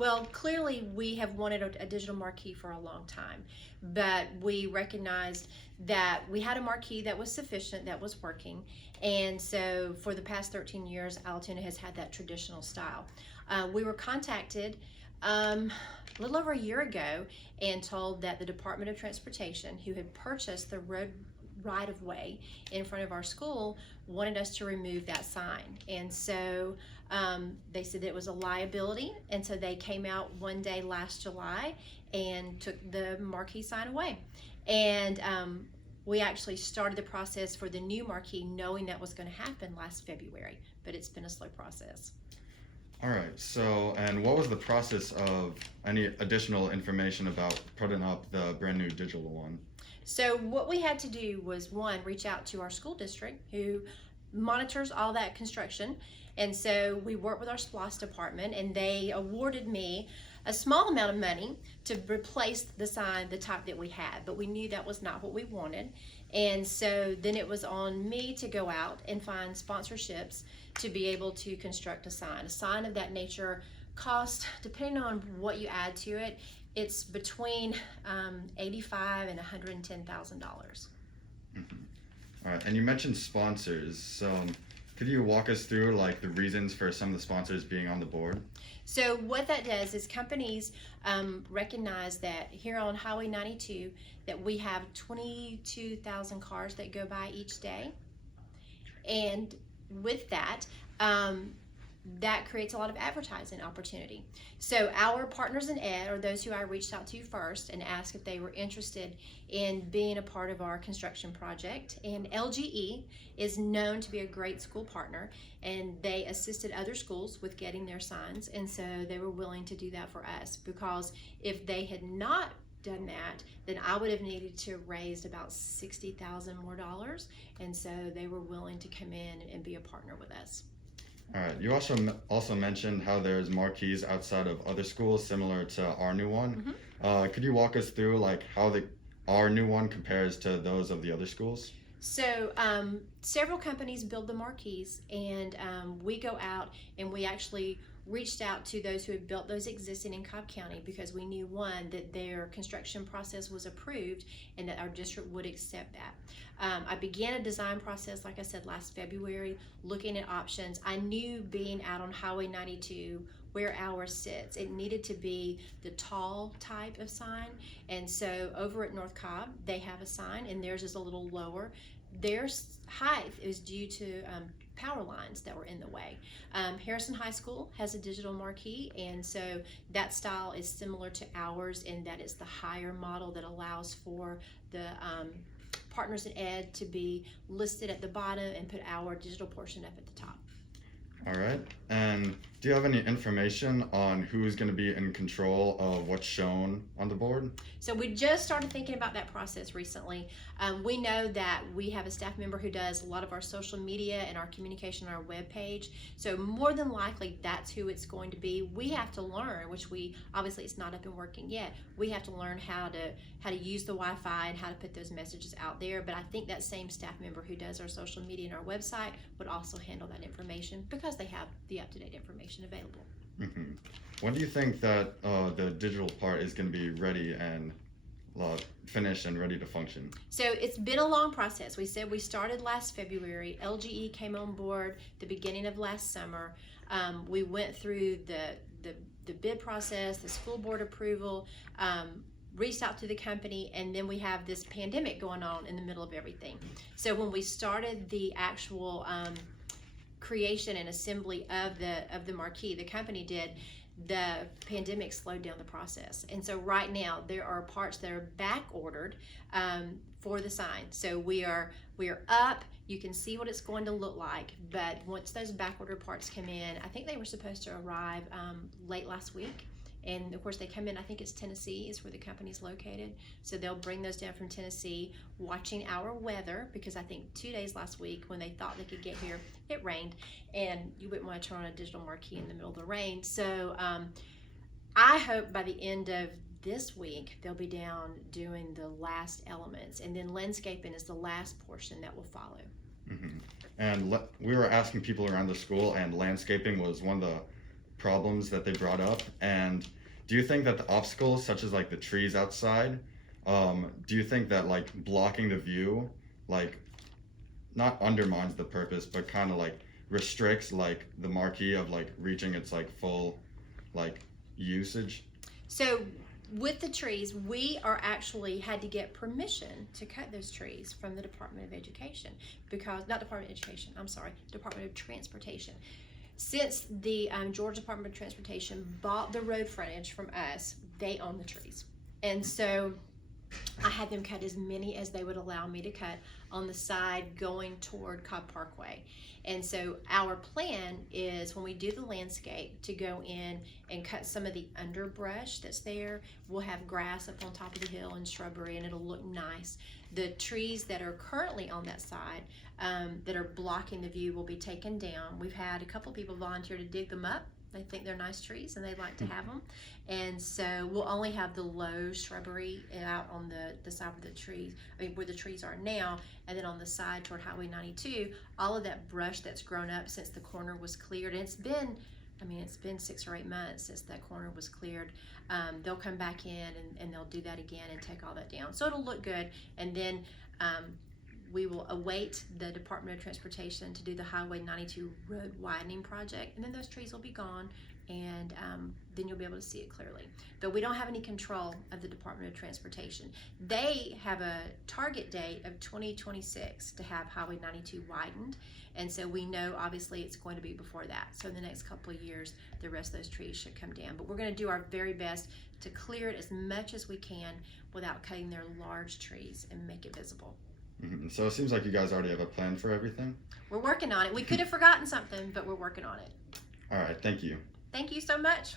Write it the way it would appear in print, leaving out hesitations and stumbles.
Well, clearly we have wanted a digital marquee for a long time, but we recognized that we had a marquee that was sufficient, that was working, and so for the past 13 years, Allatoona has had that traditional style. We were contacted a little over a year ago and told that the Department of Transportation, who had purchased the road right of way in front of our school, wanted us to remove that sign. And so they said that it was a liability, and so they came out one day last July and took the marquee sign away. And we actually started the process for the new marquee knowing that was going to happen last February, but it's been a slow process. All right, so, and what was the process of any additional information about putting up the brand new digital one? So what we had to do was, one, reach out to our school district who monitors all that construction. And so we worked with our SPLOST department, and they awarded me a small amount of money to replace the sign, the type that we had, but we knew that was not what we wanted. And so then it was on me to go out and find sponsorships to be able to construct a sign. A sign of that nature cost, depending on what you add to it, it's between $85,000 and $110,000. Mm-hmm. All right, and you mentioned sponsors. So could you walk us through like the reasons for some of the sponsors being on the board? So what that does is companies recognize that here on Highway 92 that we have 22,000 cars that go by each day, and with that, that creates a lot of advertising opportunity. So our partners in ed are those who I reached out to first and asked if they were interested in being a part of our construction project. And LGE is known to be a great school partner, and they assisted other schools with getting their signs, and so they were willing to do that for us, because if they had not done that, then I would have needed to raise about $60,000 more dollars, and so they were willing to come in and be a partner with us. All right. You also mentioned how there's marquees outside of other schools similar to our new one. Mm-hmm. Could you walk us through like how our new one compares to those of the other schools? So several companies build the marquees, and we go out and we actually reached out to those who had built those existing in Cobb County, because we knew, one, that their construction process was approved and that our district would accept that. I began a design process, like I said, last February, looking at options. I knew, being out on Highway 92 where ours sits, it needed to be the tall type of sign, and so over at North Cobb they have a sign, and theirs is a little lower. Their height is due to power lines that were in the way. Harrison High School has a digital marquee, and so that style is similar to ours, and that is the higher model that allows for the partners in ed to be listed at the bottom and put our digital portion up at the top. All right. And do you have any information on who's going to be in control of what's shown on the board? So we just started thinking about that process recently. We know that we have a staff member who does a lot of our social media and our communication on our webpage. So more than likely that's who it's going to be. We have to learn, which we obviously it's not up and working yet. We have to learn how to use the Wi-Fi and how to put those messages out there. But I think that same staff member who does our social media and our website would also handle that information, because they have the up-to-date information available. Mm-hmm. When do you think that the digital part is going to be ready and finished and ready to function? So it's been a long process. We said we started last February. LGE came on board the beginning of last summer. We went through the bid process, the school board approval, reached out to the company, and then we have this pandemic going on in the middle of everything. So when we started the actual creation and assembly of the marquee, the company did, the pandemic slowed down the process, and so right now there are parts that are back ordered for the sign. So we are up. You can see what it's going to look like, but once those back ordered parts come in, I think they were supposed to arrive late last week. And of course they come in, I think it's Tennessee is where the company's located. So they'll bring those down from Tennessee, watching our weather, because I think 2 days last week when they thought they could get here, it rained, and you wouldn't want to turn on a digital marquee in the middle of the rain. So I hope by the end of this week they'll be down doing the last elements, and then landscaping is the last portion that will follow. Mm-hmm. And we were asking people around the school, and landscaping was one of the problems that they brought up? And do you think that the obstacles, such as like the trees outside, do you think that like blocking the view, like not undermines the purpose, but kind of like restricts like the marquee of like reaching its like full like usage? So with the trees, we are actually had to get permission to cut those trees from the Department of Education, because not Department of Education, I'm sorry, Department of Transportation. Since the Georgia Department of Transportation bought the road frontage from us, they own the trees. And so I had them cut as many as they would allow me to cut on the side going toward Cobb Parkway. And so our plan is, when we do the landscape, to go in and cut some of the underbrush that's there. We'll have grass up on top of the hill and shrubbery, and it'll look nice. The trees that are currently on that side that are blocking the view will be taken down. We've had a couple people volunteer to dig them up. They think they're nice trees and they'd like to have them. And so we'll only have the low shrubbery out on the side of the trees, I mean where the trees are now, and then on the side toward Highway 92, all of that brush that's grown up since the corner was cleared. And it's been 6 or 8 months since that corner was cleared. They'll come back in and they'll do that again and take all that down. So it'll look good. And then we will await the Department of Transportation to do the Highway 92 road widening project, and then those trees will be gone, and then you'll be able to see it clearly. But we don't have any control of the Department of Transportation. They have a target date of 2026 to have Highway 92 widened, and so we know obviously it's going to be before that. So in the next couple of years, the rest of those trees should come down. But we're going to do our very best to clear it as much as we can without cutting their large trees and make it visible. Mm-hmm. So it seems like you guys already have a plan for everything. We're working on it. We could have forgotten something, but we're working on it. All right, thank you. Thank you so much.